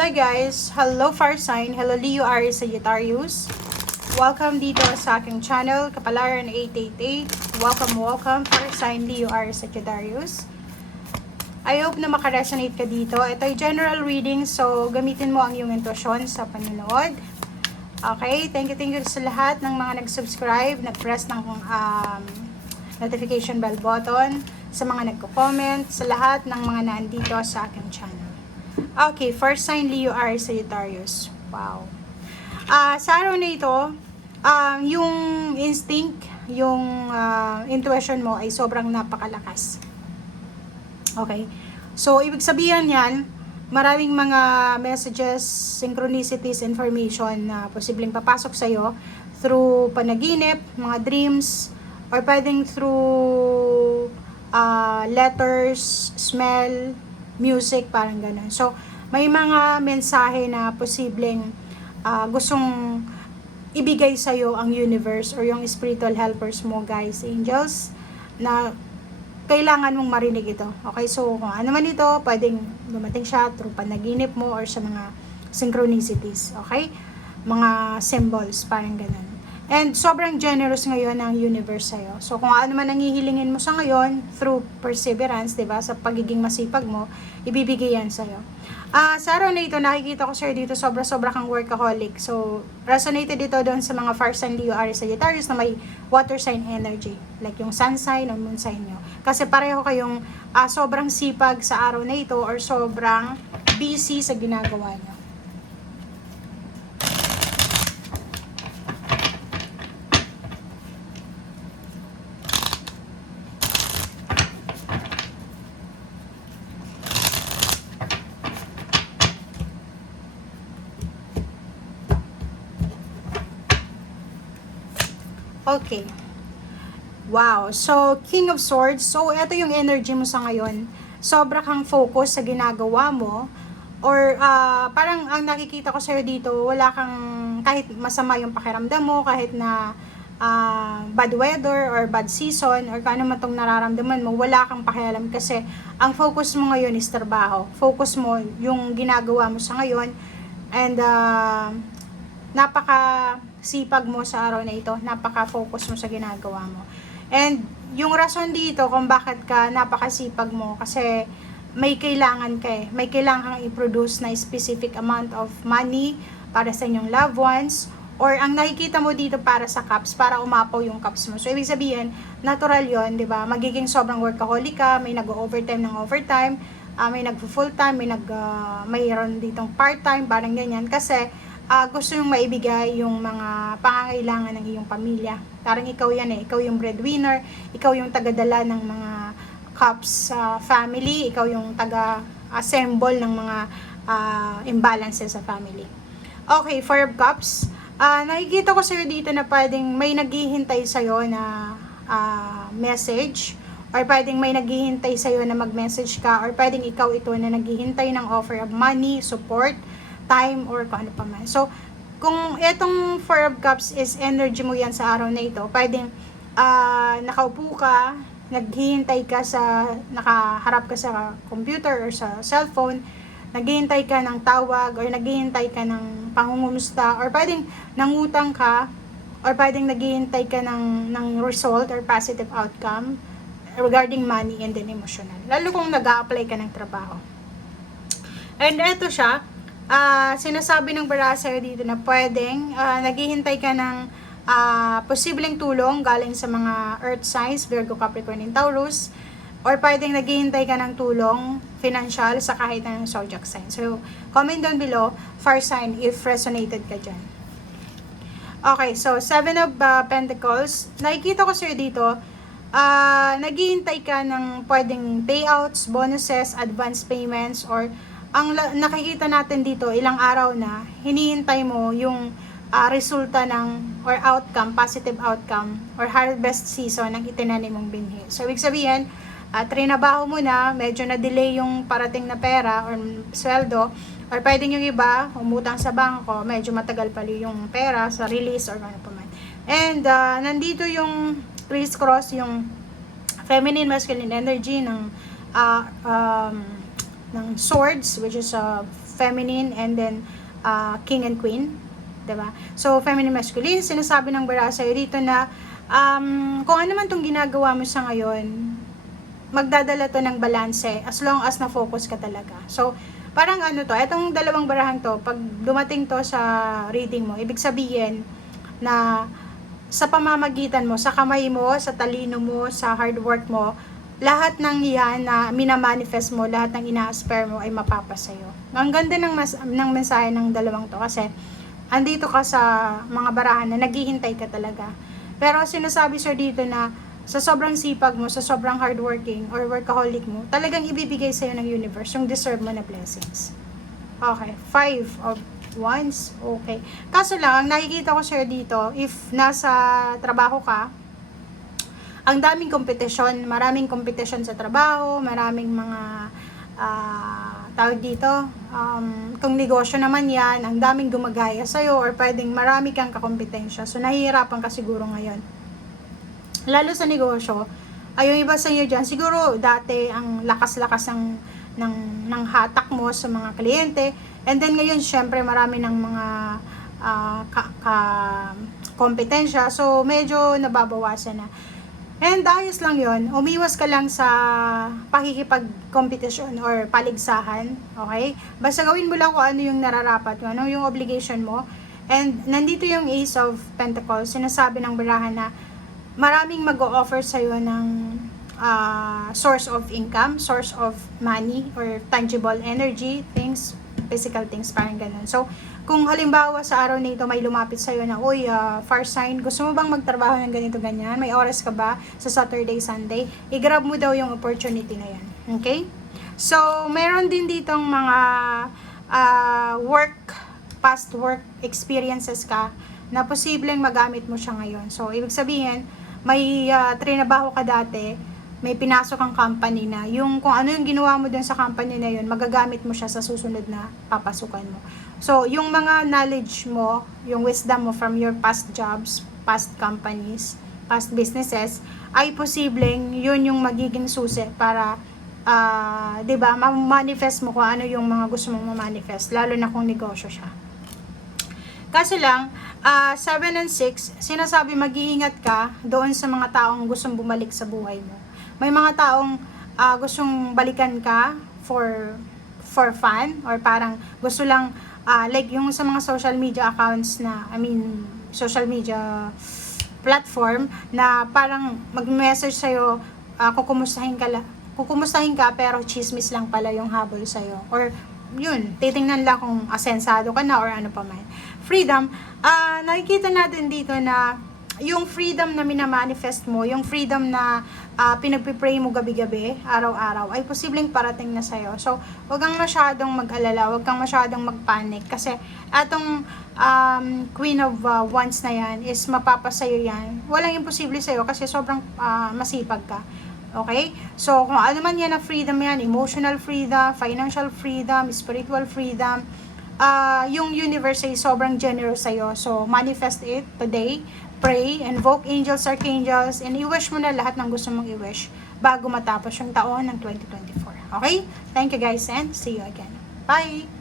Hello guys! Hello Fire Sign! Hello Leo, Aries, Sagittarius! Welcome dito sa aking channel, Kapalaran 888. Welcome Fire Sign, Leo, Aries, Sagittarius. I hope na makaresonate ka dito. Ito ay general reading, so gamitin mo ang iyong intuition sa panonood. Okay, thank you sa lahat ng mga nag-subscribe, nag-press ng notification bell button, sa mga nagko-comment, sa lahat ng mga naandito sa aking channel. Okay, first sign Leo, Aries, Sagittarius. Wow. Sa araw na ito, yung instinct, yung intuition mo ay sobrang napakalakas. Okay. So, ibig sabihin yan, maraming mga messages, synchronicities, information na posibleng papasok sa'yo through panaginip, mga dreams, or pwedeng through letters, smell, music, parang ganun. So, may mga mensahe na posibleng gustong ibigay sa'yo ang universe or yung spiritual helpers mo, guys, angels, na kailangan mong marinig ito. Okay, so kung ano man ito, pwedeng dumating siya through panaginip mo or sa mga synchronicities. Okay? Mga symbols, parang ganun. And sobrang generous ngayon ng universe sa'yo. So, kung ano man ang hihilingin mo sa ngayon, through perseverance, diba, sa pagiging masipag mo, ibibigay yan sa'yo. Sa araw na ito, nakikita ko sir dito, sobra-sobra kang workaholic. So, resonated ito doon sa mga fire sign, Leo, Aries, Sagittarius na may water sign energy. Like yung sun sign o moon sign nyo. Kasi pareho kayong sobrang sipag sa araw na ito or sobrang busy sa ginagawa nyo. Okay. Wow. So, King of Swords. So, ito yung energy mo sa ngayon. Sobra kang focus sa ginagawa mo. Or, parang ang nakikita ko sa'yo dito, wala kang, kahit masama yung pakiramdam mo, kahit na bad weather or bad season, or kano man itong nararamdaman mo, wala kang pakialam kasi ang focus mo ngayon is trabaho. Focus mo yung ginagawa mo sa ngayon. And, napaka-sipag mo sa araw na ito, napaka-focus mo sa ginagawa mo. And yung rason dito kung bakit ka napakasipag mo, kasi may kailangan ka may kailangan kang i-produce na specific amount of money para sa inyong loved ones, or ang nakikita mo dito para sa cups, para umapaw yung cups mo. So, ibig sabihin, natural yon, di ba? Magiging sobrang workaholic ka, may nag-overtime ng overtime, may nag-full time, mayroon ditong part-time, parang ganyan, kasi gusto yung maibigay yung mga pangangailangan ng iyong pamilya. Parang ikaw yan ikaw yung breadwinner, ikaw yung tagadala ng mga cups family, ikaw yung taga-assemble ng mga imbalances sa family. Okay, Four of Cups. Nakikita ko sa'yo dito na pwedeng may naghihintay sa'yo na message, or pwedeng may naghihintay sa'yo na mag-message ka, or pwedeng ikaw ito na naghihintay ng offer of money, support, time, or kung ano pa man. So, kung itong Four of Cups is energy mo yan sa araw na ito, pwedeng nakaupo ka, naghihintay ka nakaharap ka sa computer or sa cellphone, naghihintay ka ng tawag, or naghihintay ka ng pangungumusta, or pwedeng nangutang ka, or pwedeng naghihintay ka ng result or positive outcome regarding money and then emotional. Lalo kung nag-a-apply ka ng trabaho. And eto siya, sinasabi ng barasa dito na pwedeng naghihintay ka ng posibleng tulong galing sa mga earth signs, Virgo, Capricorn, and Taurus, or pwedeng naghihintay ka ng tulong financial sa kahit ng zodiac sign. So, comment down below, fire sign, if resonated ka dyan. Okay, so Seven of Pentacles, nakikita ko sa'yo dito, naghihintay ka ng pwedeng payouts, bonuses, advance payments, or ang nakikita natin dito, ilang araw na, hinihintay mo yung resulta ng, or outcome, positive outcome, or harvest season ng itinanim mong binhi. So, ibig sabihin, trinabaho mo na, medyo na-delay yung parating na pera, or sweldo, or pwedeng yung iba, umutang sa bangko, medyo matagal pali yung pera sa release, or ano pa man. And, nandito yung criss-cross, yung feminine, masculine energy ng swords, which is feminine, and then king and queen. Diba? So, feminine, masculine, sinasabi ng bara sa'yo dito na kung ano man itong ginagawa mo sa ngayon, magdadala to ng balanse as long as na-focus ka talaga. So, parang ano to, etong dalawang barahan to, pag dumating to sa reading mo, ibig sabihin na sa pamamagitan mo, sa kamay mo, sa talino mo, sa hard work mo, lahat ng yan na minamanifest mo, lahat ng ina-aspire mo ay mapapasayo. Ang ganda ng mensahe ng dalawang to kasi andito ka sa mga barahan na naghihintay ka talaga. Pero sinasabi sir dito na sa sobrang sipag mo, sa sobrang hardworking or workaholic mo, talagang ibibigay sa'yo ng universe yung deserve mo na blessings. Okay, 5 of Wands. Okay. Kaso lang, ang nakikita ko sir dito, if nasa trabaho ka, ang daming kompetisyon, maraming kompetisyon sa trabaho, maraming mga tawag dito, kung negosyo naman yan, ang daming gumagaya sa'yo or pwedeng marami kang kakompetensya. So, nahihirapan ka siguro ngayon. Lalo sa negosyo, ay yung iba sa inyo dyan, siguro dati ang lakas-lakas ng hatak mo sa mga kliyente. And then ngayon, syempre, marami ng mga kompetensya. So, medyo nababawasan na. And ayos lang yon, umiwas ka lang sa pakikipag-competition or paligsahan, okay? Basta gawin mo lang kung ano yung nararapat, ano yung obligation mo. And nandito yung Ace of Pentacles, sinasabi ng barahan na maraming mag-o-offer sa'yo ng source of income, source of money, or tangible energy, things, physical things, parang ganun. So, kung halimbawa sa araw na ito may lumapit sa'yo na, uy, fire sign, gusto mo bang magtrabaho ng ganito, ganyan? May oras ka ba sa Saturday, Sunday? I-grab mo daw yung opportunity na yan. Okay? So, meron din ditong mga past work experiences ka na posibleng magamit mo siya ngayon. So, ibig sabihin, may trinabaho ka dati, may pinasok ang company na, yung kung ano yung ginawa mo dun sa company na yun, magagamit mo siya sa susunod na papasukan mo. So, yung mga knowledge mo, yung wisdom mo from your past jobs, past companies, past businesses, ay posibleng yun yung magiging susi para, diba, ma-manifest mo kung ano yung mga gusto mong ma-manifest, lalo na kung negosyo siya. Kaso lang, 7 and 6, sinasabi mag-iingat ka doon sa mga taong gustong bumalik sa buhay mo. May mga taong gustong balikan ka for fun, or parang gusto lang, like yung sa mga social media accounts na, social media platform na parang mag-message sa'yo, kukumustahin ka pero chismis lang pala yung habol sa'yo. Or yun, titingnan lang kung asensado ka na or ano pa man. Freedom, nakikita natin dito na yung freedom na minamanifest mo, yung freedom na pinagpipray mo gabi-gabi, araw-araw, ay posibleng parating na sa'yo. So, huwag kang masyadong mag-alala, huwag kang masyadong mag-panic, kasi atong Queen of Wands na yan is mapapasayo yan. Walang imposible sa'yo kasi sobrang masipag ka. Okay? So, kung ano man yan na freedom yan, emotional freedom, financial freedom, spiritual freedom, yung universe ay sobrang generous sa'yo. So, manifest it today. Pray, invoke angels, archangels, and i-wish mo na lahat ng gusto mong i-wish bago matapos yung taon ng 2024. Okay? Thank you guys and see you again. Bye!